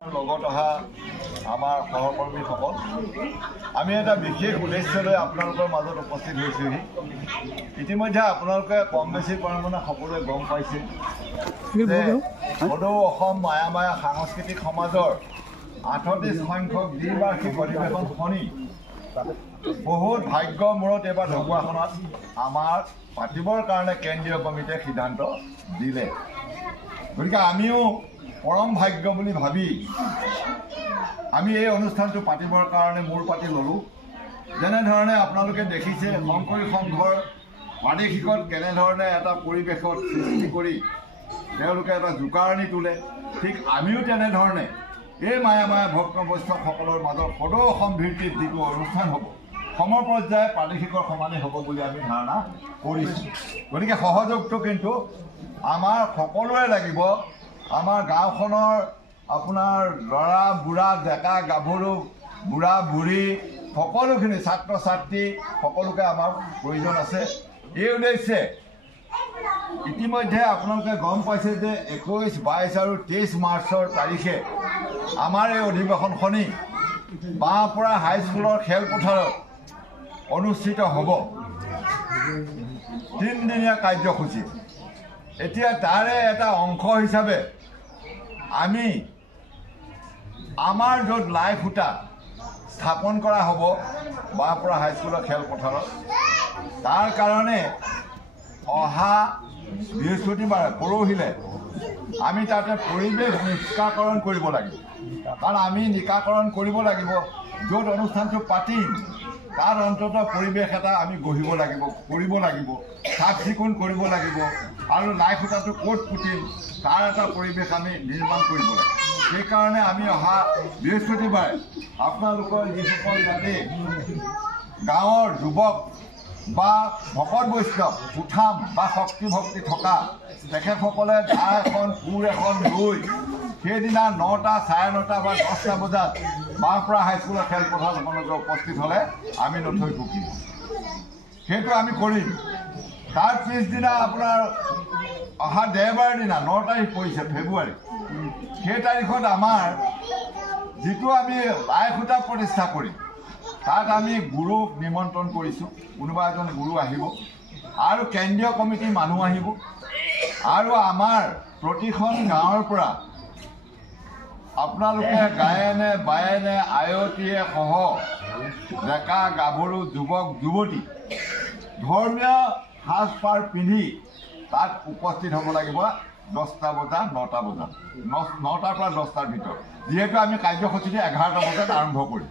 লগত অহা আমাৰ সহকৰ্মীসকল আমি এটা বিশেষ উদ্দেশ্য লৈ আপোনালোকৰ মাজত উপস্থিত হৈছোহি। ইতিমধ্যে আপোনালোকে কম বেছি পৰিমাণে সকলোৱে গম পাইছে যে সদৌ অসম মায়া সাংস্কৃতিক সমাজৰ 38 সংখ্যক দ্বিবাৰ্ষিক অধিৱেশন শনি বহুত ভাগ্যৰ মূৰত এইবাৰ ঢকুৱাখনত আমাৰ পাতিবৰ কাৰণে কেন্দ্ৰীয় কমিটিয়ে সিদ্ধান্ত দিলে। গতিকে আমিও পৰম ভাগ্য বুলি ভাবি আমি এই অনুষ্ঠানটো পাতিবৰ কাৰণে মূৰ পাতি ল'লোঁ। যেনেধৰণে আপোনালোকে দেখিছে শংকৰী সংঘৰ প্ৰাদেশিকত কেনেধৰণে এটা পৰিৱেশত সৃষ্টি কৰি তেওঁলোকে এটা জোকাৰণি তোলে, ঠিক আমিও তেনেধৰণে এই মায়া ভক্ত বৈষ্ণৱসকলৰ মাজত সদৌ অসম ভিত্তিত যিটো অনুষ্ঠান হ'ব সমৰ পৰ্যায়ে প্ৰাদেশিকৰ সমানে হ'ব বুলি আমি ধাৰণা কৰিছোঁ। গতিকে সহযোগটো কিন্তু আমাৰ সকলোৰে লাগিব। আমাৰ গাঁওখনৰ আপোনাৰ ল'ৰা বুঢ়া ডেকা গাভৰু বুঢ়া বুঢ়ী সকলোখিনি ছাত্ৰ ছাত্ৰী সকলোকে আমাৰ প্ৰয়োজন আছে। এই উদ্দেশ্যে ইতিমধ্যে আপোনালোকে গম পাইছে যে 21, 22 আৰু 23 মাৰ্চৰ তাৰিখে আমাৰ এই অধিৱেশনখনি বাঁহপৰা হাইস্কুলৰ খেলপথাৰত অনুষ্ঠিত হ'ব। 3দিনীয়া কাৰ্যসূচী। এতিয়া তাৰে এটা অংশ হিচাপে আমি আমাৰ য'ত লাই খুঁটা স্থাপন কৰা হ'ব বাঁহপৰা হাইস্কুলৰ খেলপথাৰত, তাৰ কাৰণে অহা বৃহস্পতিবাৰে পৰহিলে আমি তাতে পৰিৱেশ নিষ্কাকৰণ কৰিব লাগিব। কাৰণ আমি নিকাকৰণ কৰিব লাগিব, য'ত অনুষ্ঠানটো পাতিম তাত অন্ততঃ পৰিৱেশ এটা আমি গঢ়িব লাগিব, কৰিব লাগিব, চাফ চিকুণ কৰিব লাগিব, আৰু লাই খুঁটাটো ক'ত পুতিম তাৰ এটা পৰিৱেশ আমি নিৰ্মাণ কৰিব লাগিব। সেইকাৰণে আমি অহা বৃহস্পতিবাৰে আপোনালোকৰ যিসকল যাতে গাঁৱৰ যুৱক বা ভকত বৈষ্ণৱ উঠাম বা শক্তি ভক্তি থকা তেখেতসকলে দা এখন কোৰ এখন লৈ সেইদিনা 9টা, 9:30 বা 10টা বজাত বাঁহপৰা হাইস্কুলৰ খেলপথাৰখনলৈ উপস্থিত হ'লে আমি নথৈ সুখী। সেইটো আমি কৰিম। তাৰ পিছদিনা আপোনাৰ অহা দেওবাৰৰ দিনা 9 তাৰিখ পৰিছে ফেব্ৰুৱাৰী, সেই তাৰিখত আমাৰ যিটো আমি লাই খুঁটা প্ৰতিষ্ঠা কৰিম তাত আমি গুৰুক নিমন্ত্ৰণ কৰিছোঁ। কোনোবা এজন গুৰু আহিব আৰু কেন্দ্ৰীয় কমিটিৰ মানুহ আহিব, আৰু আমাৰ প্ৰতিখন গাঁৱৰ পৰা আপোনালোকে গায়েনে বায়েনে আয়তীয়ে সহ ডেকা গাভৰু যুৱক যুৱতী ধৰ্মীয় সাজপাৰ পিন্ধি তাত উপস্থিত হ'ব লাগিব 10টা বজা 9টা বজাত, 9টাৰ পৰা 10টাৰ ভিতৰত। যিহেতু আমি কাৰ্যসূচীটো 11টা বজাত আৰম্ভ কৰিম।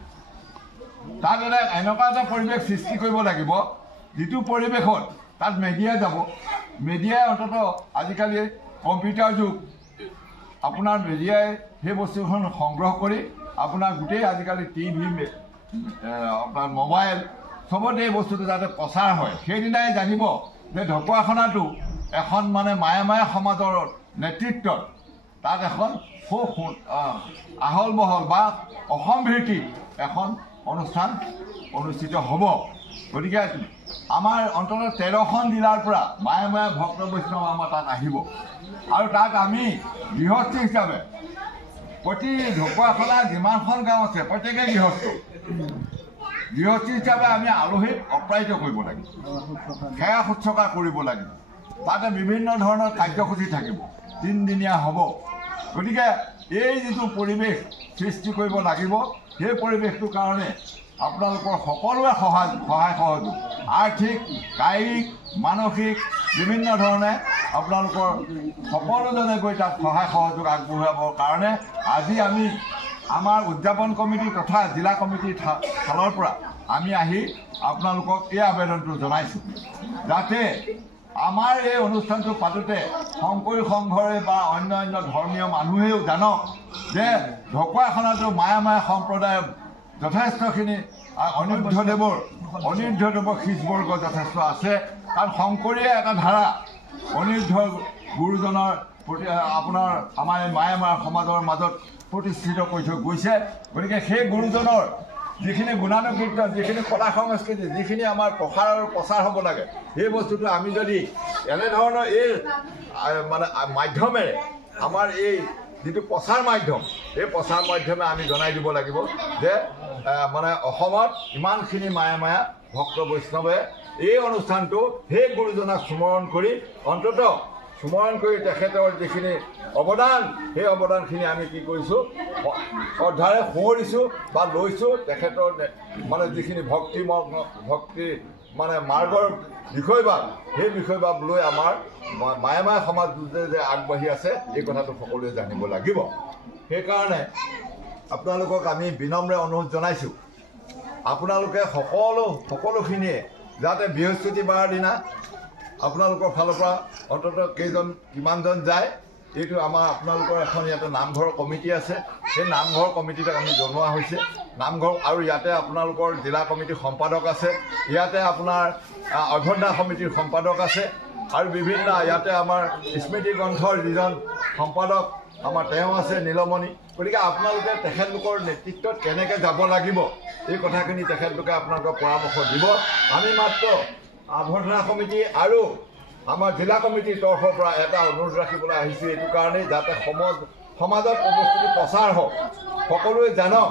তাত এনেকুৱা এটা পৰিৱেশ সৃষ্টি কৰিব লাগিব যিটো পৰিৱেশত তাত মেডিয়া যাব। মেডিয়াই অন্ততঃ আজিকালি কম্পিউটাৰ যুগ, আপোনাৰ মেডিয়াই সেই বস্তুখন সংগ্ৰহ কৰি আপোনাৰ গোটেই আজিকালি টিভি আপোনাৰ মোবাইল চবতে এই বস্তুটো যাতে প্ৰচাৰ হয়। সেইদিনাই জানিব যে ঢকুৱাখনাটো এখন মানে মায়া সমাজৰ নেতৃত্বত তাত এখন খুব আহল বহল বা অসম ভিত্তিত এখন অনুষ্ঠান অনুষ্ঠিত হ'ব। গতিকে আমাৰ অন্ততঃ 13খন জিলাৰ পৰা মায়া ভক্ত বৈষ্ণৱ আমাৰ তাত আহিব, আৰু তাত আমি গৃহস্থী হিচাপে প্ৰতি ঢকুৱাখনাৰ যিমানখন গাঁও আছে প্ৰত্যেকেই গৃহস্থী হিচাপে আমি আলহীক অপ্ৰায়িত কৰিব লাগিব, সেৱা শুশ্ৰূষা কৰিব লাগিব। তাতে বিভিন্ন ধৰণৰ কাৰ্যসূচী থাকিব, 3দিনীয়া হ'ব। গতিকে এই যিটো পৰিৱেশ সৃষ্টি কৰিব লাগিব, সেই পৰিৱেশটোৰ কাৰণে আপোনালোকৰ সকলোৰে সহায় সহযোগ, আৰ্থিক, কায়িক, মানসিক বিভিন্ন ধৰণে আপোনালোকৰ সকলোজনে গৈ তাত সহায় সহযোগ আগবঢ়াবৰ কাৰণে আজি আমি আমাৰ উদযাপন কমিটি তথা জিলা কমিটিৰ ফালৰ পৰা আমি আহি আপোনালোকক এই আবেদনটো জনাইছোঁ, যাতে আমাৰ এই অনুষ্ঠানটো পাতোঁতে শংকৰী সংঘৰে বা অন্য ধৰ্মীয় মানুহেও জানক যে ঢকুৱাখনাটো মায়া সম্প্ৰদায়ৰ যথেষ্টখিনি অনিৰুদ্ধদেৱৰ শিষ্যবৰ্গ যথেষ্ট আছে। কাৰণ শংকৰীয়ে এটা ধাৰা অনিৰুদ্ধ গুৰুজনৰ প্ৰতি আপোনাৰ আমাৰ এই মায়া সমাজৰ মাজত প্ৰতিষ্ঠিত কৰি থৈ গৈছে। গতিকে সেই গুৰুজনৰ যিখিনি গুণানুকীৰ্তন, যিখিনি কলা সংস্কৃতি, যিখিনি আমাৰ প্ৰচাৰ হ'ব লাগে, সেই বস্তুটো আমি যদি এনেধৰণৰ এই মানে মাধ্যমেৰে আমাৰ এই যিটো প্ৰচাৰ মাধ্যম এই প্ৰচাৰ মাধ্যমে আমি জনাই দিব লাগিব যে মানে অসমত ইমানখিনি মায়া ভক্ত বৈষ্ণৱে এই অনুষ্ঠানটো সেই গুৰুজনাক স্মৰণ কৰি অন্ততঃ স্মৰণ কৰি তেখেতৰ যিখিনি অৱদান সেই অৱদানখিনি আমি কি কৰিছোঁ শ্ৰদ্ধাৰে সোঁৱৰিছোঁ বা লৈছোঁ তেখেতৰ মানে যিখিনি ভক্তি মানে মাৰ্গৰ বিষয়বাদ সেই বিষয়বাদ লৈ আমাৰ মায়া সমাজ যে আগবাঢ়ি আছে এই কথাটো সকলোৱে জানিব লাগিব সেইকাৰণে আপোনালোকক আমি বিনম্ৰ অনুৰোধ জনাইছোঁ আপোনালোকে সকলোখিনিয়ে যাতে বৃহস্পতিবাৰৰ দিনা আপোনালোকৰ ফালৰ পৰা অন্ততঃ কিমানজন যায় এইটো আমাৰ আপোনালোকৰ এখন ইয়াতে নামঘৰৰ কমিটি আছে সেই নামঘৰ কমিটিটোক আমি জনোৱা হৈছে নামঘৰ আৰু ইয়াতে আপোনালোকৰ জিলা কমিটিৰ সম্পাদক আছে ইয়াতে আপোনাৰ অভ্যৰ্থনা সমিতিৰ সম্পাদক আছে আৰু বিভিন্ন ইয়াতে আমাৰ স্মৃতি গ্ৰন্থৰ যিজন সম্পাদক আমাৰ তেওঁ আছে নীলমণি গতিকে আপোনালোকে তেখেতলোকৰ নেতৃত্বত কেনেকৈ যাব লাগিব এই কথাখিনি তেখেতলোকে আপোনালোকক পৰামৰ্শ দিব আমি মাত্ৰ অভ্যৰ্থনা সমিতি আৰু আমাৰ জিলা কমিটিৰ তৰফৰ পৰা এটা অনুৰোধ ৰাখিবলৈ আহিছোঁ এইটো কাৰণেই যাতে সমাজত বস্তুটো প্ৰচাৰ হওক সকলোৱে জানক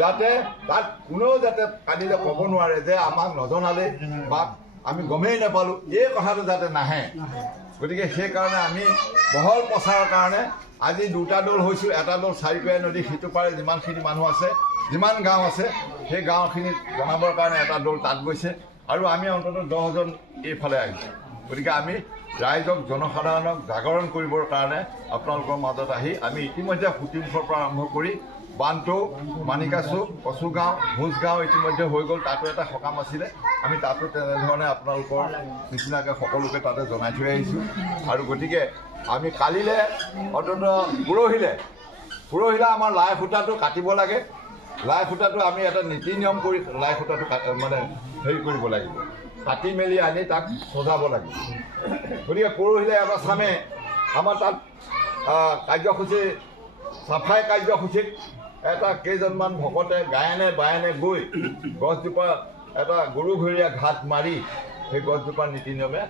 যাতে তাত কোনেও যাতে কালিলৈ ক'ব নোৱাৰে যে আমাক নজনালে বা আমি গমেই নাপালোঁ এই কথাটো যাতে নাহে গতিকে সেইকাৰণে আমি বহল প্ৰচাৰৰ কাৰণে আজি দুটা দল হৈছোঁ এটা দল চাৰিকোৱা নদী সিটো পাৰে যিমানখিনি মানুহ আছে যিমান গাঁও আছে সেই গাঁওখিনিক জনাবৰ কাৰণে এটা দল তাত গৈছে আৰু আমি অন্ততঃ 10জন এইফালে আহিছোঁ গতিকে আমি ৰাইজক জনসাধাৰণক জাগৰণ কৰিবৰ কাৰণে আপোনালোকৰ মাজত আহি আমি ইতিমধ্যে সুতিমুখৰ পৰা আৰম্ভ কৰি বানটো মানিকাচুক কচুগাঁও ভোজগাঁও ইতিমধ্যে হৈ গ'ল তাতো এটা সকাম আছিলে আমি তাতো তেনেধৰণে আপোনালোকৰ নিচিনাকৈ সকলোকে তাতে জনাই থৈ আহিছোঁ আৰু গতিকে আমি কালিলৈ অন্ততঃ পৰহিলে আমাৰ লাই সূতাটো কাটিব লাগে লাই সূতাটো আমি এটা নীতি নিয়ম কৰি লাই সূতাটো মানে হেৰি কৰিব লাগিব কাটি মেলি আনি তাক সজাব লাগিব গতিকে পৰহিলে এবাৰ চামে আমাৰ তাত কাৰ্যসূচী চাফাই কাৰ্যসূচীত এটা কেইজনমান ভকতে গায়নে বায়নে গৈ গছজোপা এটা গৰু ঘৰীয়া ঘাট মাৰি সেই গছজোপাৰ নীতি নিয়মে